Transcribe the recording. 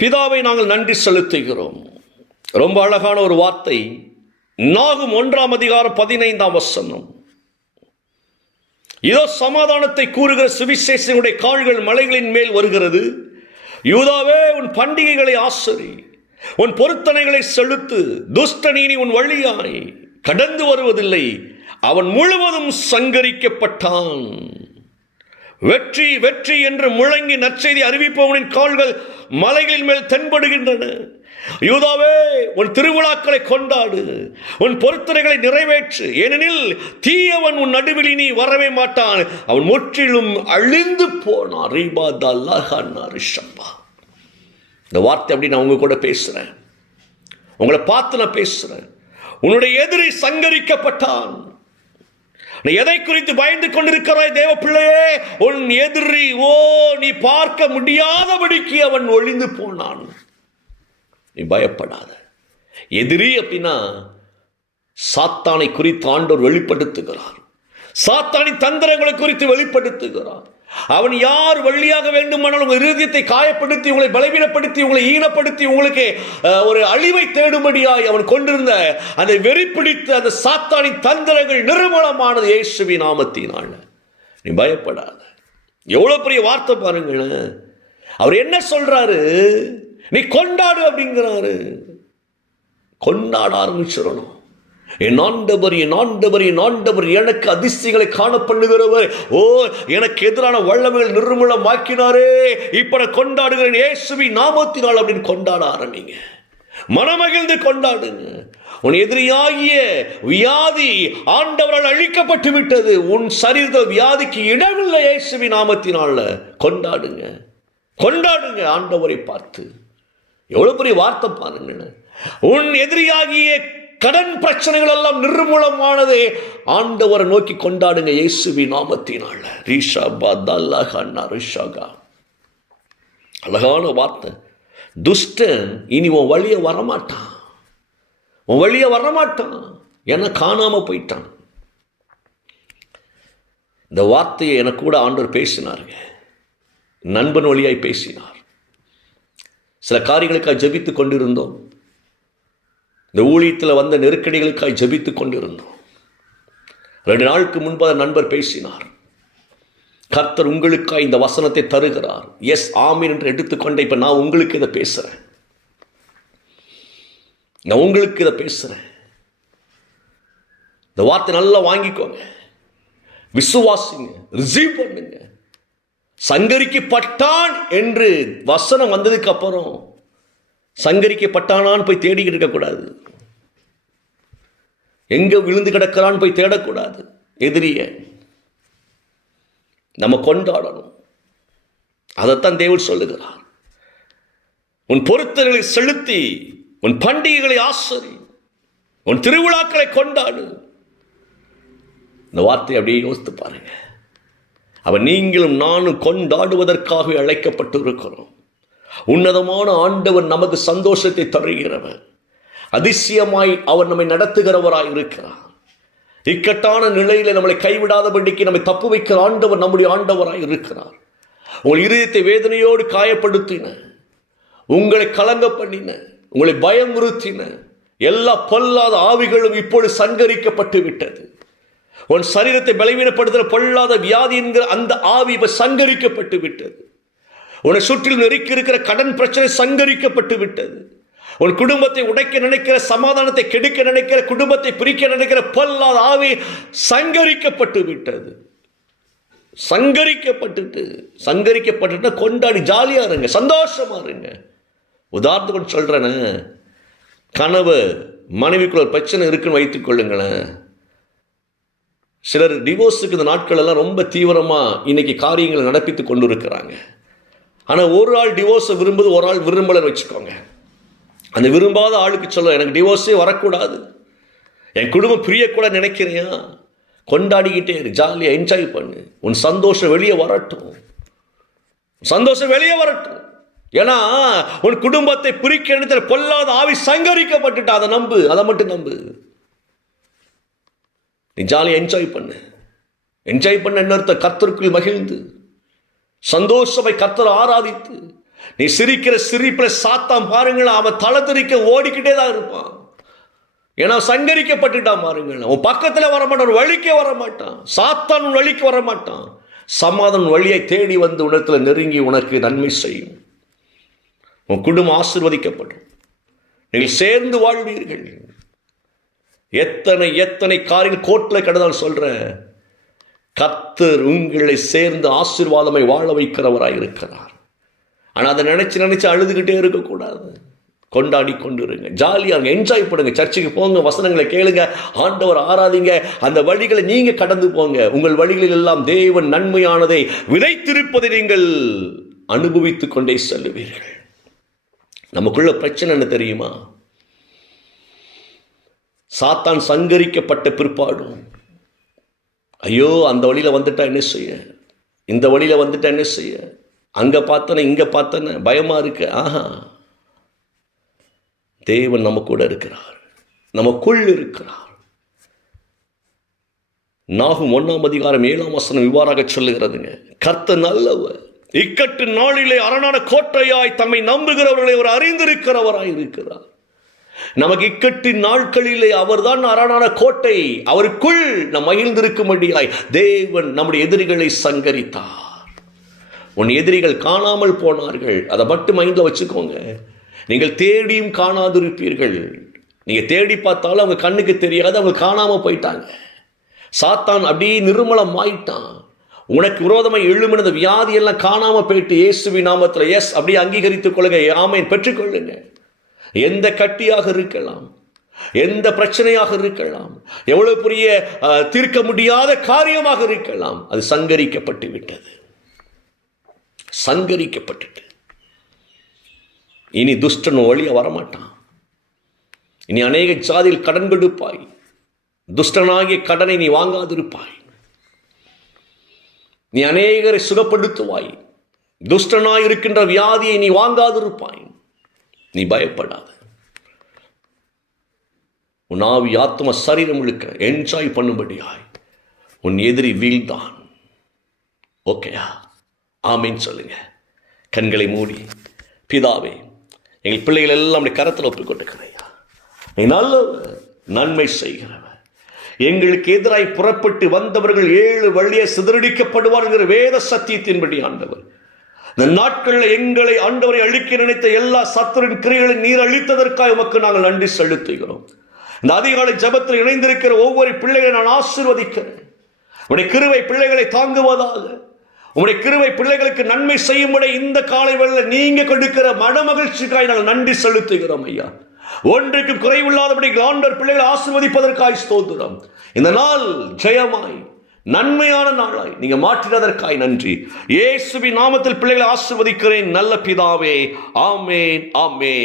பிதாவை நாங்கள் நன்றி செலுத்துகிறோம். ரொம்ப அழகான ஒரு வார்த்தை. நாகும் 1:15 இதோ சமாதானத்தை கூறுகிற சுவிசேஷனுடைய கால்கள் மலைகளின் மேல் வருகிறது. யூதாவே, உன் பண்டிகைகளை ஆசரி, உன் பொருத்தனைகளை செலுத்து. துஷ்டனீனி உன் வழியாய் கடந்து வருவதில்லை, அவன் முழுவதும் சங்கரிக்கப்பட்டான். வெற்றி வெற்றி என்று முழங்கி நற்செய்தி அறிவிப்பவனின் கால்கள் மலைகளின் மேல் தென்படுகின்றன. யூதாவே, உன் திருவிழாக்களை கொண்டாடு, உன் பொருத்தனைகளை நிறைவேற்று. ஏனெனில் தீயவன் உன் நடுவில் நீ வரவே மாட்டான், அவன் முற்றிலும் அழிந்து போனான். இந்த வார்த்தை அப்படி நான் உங்க கூட பேசுறேன், உங்களை பார்த்து நான் பேசுறேன். உன்னுடைய எதிரி சங்கரிக்கப்பட்டான். நீ எதை குறித்து பயந்து கொண்டிருக்கிறாய் தேவ பிள்ளையே? உன் எதிரி நீ பார்க்க முடியாதபடிக்கு அவன் ஒளிந்து போனான். நீ பயப்படாத. எதிரி அப்படின்னா சாத்தானை குறித்து ஆண்டவர் வெளிப்படுத்துகிறார். சாத்தானின் தந்திரங்களை குறித்து வெளிப்படுத்துகிறார். அவன் யார் வழியாக வேண்டுமானால் உங்கள் இருதயத்தை காயப்படுத்தி, உங்களை பலவீனப்படுத்தி, உங்களை ஈனப்படுத்தி, உங்களுக்கு ஒரு அழிவை தேடும்படியாய் அவன் கொண்டிருந்த அந்த வெறிப்பிடித்த அந்த சாத்தானின் தந்திரங்கள் நிர்மூலமானது இயேசுவின் நாமத்தினால. நீ பயப்படாத. எவ்வளவு பெரிய வார்த்தை பாருங்களேன். அவர் என்ன சொல்றாரு? நீ கொண்டாடு அப்படிங்கிறாரு. கொண்டாட ஆரம்பிச்சிடணும். என் ஆண்டவர், என் ஆண்டவர், என் ஆண்டவர் எனக்கு அதிசயங்களை காண பண்ணுகிறவர். எனக்கு எதிரான வல்லமைகள் நிர்மூலமாக்கினாரே, இப்ப நான் கொண்டாடுகிறேன் இயேசுவின் நாமத்தினால் அப்படின்னு கொண்டாட ஆரம்பிங்க. மனமகிழ்ந்து கொண்டாடுங்க. உன் எதிரியாகிய வியாதி ஆண்டவரால் அழிக்கப்பட்டு விட்டது. உன் சரீரத்தில் வியாதிக்கு இடமில்லை இயேசுவின் நாமத்தினால. கொண்டாடுங்க, கொண்டாடுங்க ஆண்டவரை பார்த்து. எவ்வளவு பெரிய வார்த்தை பாருங்க. உன் எதிரியாகிய கடன் பிரச்சனைகள் எல்லாம் நிர்மூலமானது. ஆண்டவரை நோக்கி கொண்டாடுங்க இயேசுவின் நாமத்தினால. அழகான வார்த்தை. துஷ்டன் இனி உன் வழிய வரமாட்டான், உன் வழிய வரமாட்டான், என காணாம போயிட்டான். இந்த வார்த்தையை எனக்கு கூட ஆண்டவர் பேசினாருங்க. நண்பன் வழியாய் பேசினார். சில காரியங்களுக்காக ஜெபித்து கொண்டிருந்தோம். இந்த ஊழியத்தில் வந்த நெருக்கடிகளுக்காக ஜெபித்து கொண்டிருந்தோம். 2 நாளுக்கு முன்பாக நண்பர் பேசினார். கர்த்தர் உங்களுக்காக இந்த வசனத்தை தருகிறார். எஸ், ஆமீன் என்று எடுத்துக்கொண்டே இப்ப நான் உங்களுக்கு இதை பேசுறேன். நான் உங்களுக்கு இதை பேசுறேன். இந்த வார்த்தை நல்லா வாங்கிக்கோங்க, விசுவாசிங்க, ரிசீவ் பண்ணுங்க. சங்கரிக்கப்பட்டான் என்று வசனம் வந்ததுக்கு அப்புறம் சங்கரிக்கப்பட்டானான்னு போய் தேடிக்கிட்டு இருக்கக்கூடாது. எங்க விழுந்து கிடக்கிறான்னு போய் தேடக்கூடாது. எதிரிய நம்ம கொண்டாடணும். அதைத்தான் தேவன் சொல்லுகிறார். உன் பொருத்தங்களை செலுத்தி, உன் பண்டிகைகளை ஆசரி, உன் திருவிழாக்களை கொண்டாடு. இந்த வார்த்தை அப்படியே யோசித்து பாருங்க. அவன் நீங்களும் நானும் கொண்டாடுவதற்காக அழைக்கப்பட்டு இருக்கிறோம். உன்னதமான ஆண்டவர் நமக்கு சந்தோஷத்தை தருகிறவர். அதிசயமாய் அவர் நம்மை நடத்துகிறவராய் இருக்கிறார். இக்கட்டான நிலையில நம்மளை கைவிடாதபடிக்கு நம்மை தப்பு வைக்கிற ஆண்டவர் நம்முடைய ஆண்டவராய் இருக்கிறார். உங்கள் இருதயத்தை வேதனையோடு காயப்படுத்தின, உங்களை கலங்க பண்ணின, உங்களை பயமுறுத்தின எல்லா பொல்லாத ஆவிகளும் இப்பொழுது சங்கரிக்கப்பட்டு விட்டது. உன் சரீரத்தை பலவீனப்படுத்துகிற பொல்லாத வியாதி என்கிற அந்த ஆவி இப்ப சங்கரிக்கப்பட்டு விட்டது. உன்னை சுற்றிலும் நெருக்கி இருக்கிற கடன் பிரச்சனை சங்கரிக்கப்பட்டு விட்டது. உன் குடும்பத்தை உடைக்க நினைக்கிற, சமாதானத்தை கெடுக்க நினைக்கிற, குடும்பத்தை பிரிக்க நினைக்கிற பொல்லாத ஆவி சங்கரிக்கப்பட்டு விட்டது. சங்கரிக்கப்பட்டு கொண்டாடி ஜாலியா இருங்க, சந்தோஷமா இருங்க. உதாரணத்துக்கு சொல்றேன்னு, கனவு மனைவிக்குள்ள ஒரு பிரச்சனை இருக்குன்னு வைத்துக் கொள்ளுங்களேன். சிலர் டிவோர்ஸுக்கு இந்த நாட்கள் எல்லாம் ரொம்ப தீவிரமா இன்னைக்கு காரியங்களை நடப்பித்து கொண்டு இருக்கிறாங்க. ஆனால் ஒரு ஆள் டிவோர்ஸை விரும்புது, ஒரு ஆள் விரும்பலன்னு வச்சுக்கோங்க. அந்த விரும்பாத ஆளுக்கு சொல்ல, எனக்கு டிவோர்ஸே வரக்கூடாது, என் குடும்பம் பிரியக்கூட நினைக்கிறியா, கொண்டாடிக்கிட்டே இரு, ஜாலியாக என்ஜாய் பண்ணு. உன் சந்தோஷம் வெளியே வரட்டும், சந்தோஷம் வெளியே வரட்டும். ஏன்னா உன் குடும்பத்தை பிரிக்க நினைத்த பொல்லாத ஆவி சங்கரிக்கப்பட்டுட்டா. அதை நம்பு, அதை மட்டும் நம்பு. நீ ஜாலியாக என்ஜாய் பண்ணு. என்ஜாய் பண்ண இன்னொருத்த கர்த்தருக்குள் மகிழ்ந்து சந்தோஷமாய் கர்த்தரை ஆராதித்து நீ சிரிக்கிற சிரிப்பில் சாத்தான் பாருங்கள், அவன் தலை தெறிக்க ஓடிக்கிட்டே தான் இருப்பான். ஏன்னா சங்கரிக்கப்பட்டுட்டான் பாருங்கள். உன் பக்கத்தில் வரமாட்டான், ஒரு வழிக்கே வரமாட்டான். சாத்தான் உன் வழிக்கு வரமாட்டான். சமாதான வழியை தேடி வந்து உனத்தில் நெருங்கி உனக்கு நன்மை செய்யும். உன் குடும்பம் ஆசீர்வதிக்கப்படும். நீங்கள் சேர்ந்து வாழ்வீர்கள். எத்தனை எத்தனை காரியம் கோட்டில் கடந்தால் சொல்றேன், கர்த்தர் உங்களை சேர்ந்து ஆசீர்வாதமை வாழ வைக்கிறவராய் இருக்கிறார். ஆனால் அதை நினைச்சு நினைச்சு அழுதுகிட்டே இருக்கக்கூடாது. கொண்டாடி கொண்டு இருங்க, ஜாலியாக இருங்க, என்ஜாய் பண்ணுங்க, சர்ச்சுக்கு போங்க, வசனங்களை கேளுங்க, ஆண்டவர் ஆராதிங்க. அந்த வழிகளை நீங்க கடந்து போங்க. உங்கள் வழிகளில் எல்லாம் தேவன் நன்மையானதை விதைத்திருப்பதை நீங்கள் அனுபவித்துக் கொண்டே செல்லுவீர்கள். நமக்குள்ள பிரச்சனை என்ன தெரியுமா? சாத்தான் சங்கரிக்கப்பட்ட பிற்பாடும், ஐயோ அந்த வழியில் வந்துட்டா என்ன செய்ய, இந்த வழியில் வந்துட்டா என்ன செய்ய, அங்கே பார்த்தன இங்கே பார்த்தன பயமாக இருக்கு. ஆஹா, தேவன் நம்ம கூட இருக்கிறார், நமக்குள் இருக்கிறார். நாகும் 1:7 இவ்வாறாக சொல்லுகிறதுங்க, கர்த்தர் நல்லவர், இக்கட்டு நாளிலே அரணான கோட்டையாய் தம்மை நம்புகிறவர்களை அவர் அறிந்திருக்கிறவராய் இருக்கிறார். நமக்கு இக்கட்டின் நாட்களிலே அவர்தான் அரணான கோட்டை. அவருக்குள் நம் மகிழ்ந்திருக்கும்படியாய் தேவன் நம்முடைய எதிரிகளை சங்கரித்தார். உன் எதிரிகள் காணாமல் போனார்கள், அதை மட்டும் மைண்டில் வச்சுக்கோங்க. நீங்கள் தேடியும் காணாதிருப்பீர்கள். நீங்க தேடி பார்த்தாலும் அவங்க கண்ணுக்கு தெரியாது, அவங்க காணாம போயிட்டாங்க. சாத்தான் அப்படியே நிர்மலம் ஆயிட்டான். உனக்கு விரோதமாக எழுமினது வியாதி எல்லாம் காணாம போயிட்டு இயேசுவின் நாமத்தில் எஸ் அப்படியே அங்கீகரித்துக் கொள்ளுங்க, ஆமென் பெற்றுக்கொள்ளுங்க. எந்த கட்டியாக இருக்கலாம், எந்த பிரச்சனையாக இருக்கலாம், எவ்வளவு பெரிய தீர்க்க முடியாத காரியமாக இருக்கலாம், அது சங்கரிக்கப்பட்டு விட்டது. சங்கரிக்கப்பட்டு இனி துஷ்டன் வழியா வரமாட்டான். இனி அநேக ஜாதியில் கடன் கொடுப்பாய், துஷ்டனாகிய கடனை நீ வாங்காதிருப்பாய். நீ அநேகரை சுகப்படுத்துவாய், துஷ்டனாய் இருக்கின்ற வியாதியை நீ வாங்காதிருப்பாய். நீ பயப்படாத. உன் ஆவி ஆத்ம சரீரம் முழுக்க என்ஜாய் பண்ணும்படியாய் உன் எதிரி வீழ்தான். ஓகேயா? ஆமீன் சொல்லுங்க. கண்களை மூடி, பிதாவே எங்கள் பிள்ளைகள் எல்லாம் கரத்தில் ஒப்புக்கொண்டிருக்கிறையா, நீ நல்லவர், நன்மை செய்கிறவர். எங்களுக்கு எதிராய் புறப்பட்டு வந்தவர்கள் 7 வழியை சிதறடிக்கப்படுவார்கள் வேத சத்தியத்தின்படி ஆண்டவர். இந்த நாட்களில் எங்களை ஆண்டவரை அழிக்க நினைத்த எல்லா சத்துருவின் கிரியைகளை நீர் அழித்ததற்காக உமக்கு நாங்கள் நன்றி செலுத்துகிறோம். இந்த அதிகாலை ஜெபத்தில் இணைந்திருக்கிற ஒவ்வொரு பிள்ளைகளை நான் ஆசீர்வதிக்கிறேன். உடைய கிருபை பிள்ளைகளை தாங்குவதாக, உடைய கிருபை பிள்ளைகளுக்கு நன்மை செய்யும்படி இந்த காலை வேளையில் நீங்க கொடுக்கிற மனமகிழ்ச்சிக்காய் நாங்கள் நன்றி செலுத்துகிறோம் ஐயா. ஒன்றுக்கும் குறைவில்லாதபடி ஆண்டவர் பிள்ளைகளை ஆசீர்வதிப்பதற்காய் ஸ்தோத்திரம். இந்த நாள் ஜெயமாய் நன்மையான நாளாய் நீங்க மாற்றினதற்காய் நன்றி. இயேசுவின் நாமத்தில் பிள்ளைகளை ஆசீர்வதிக்கிறேன் நல்ல பிதாவே, ஆமென், ஆமென்.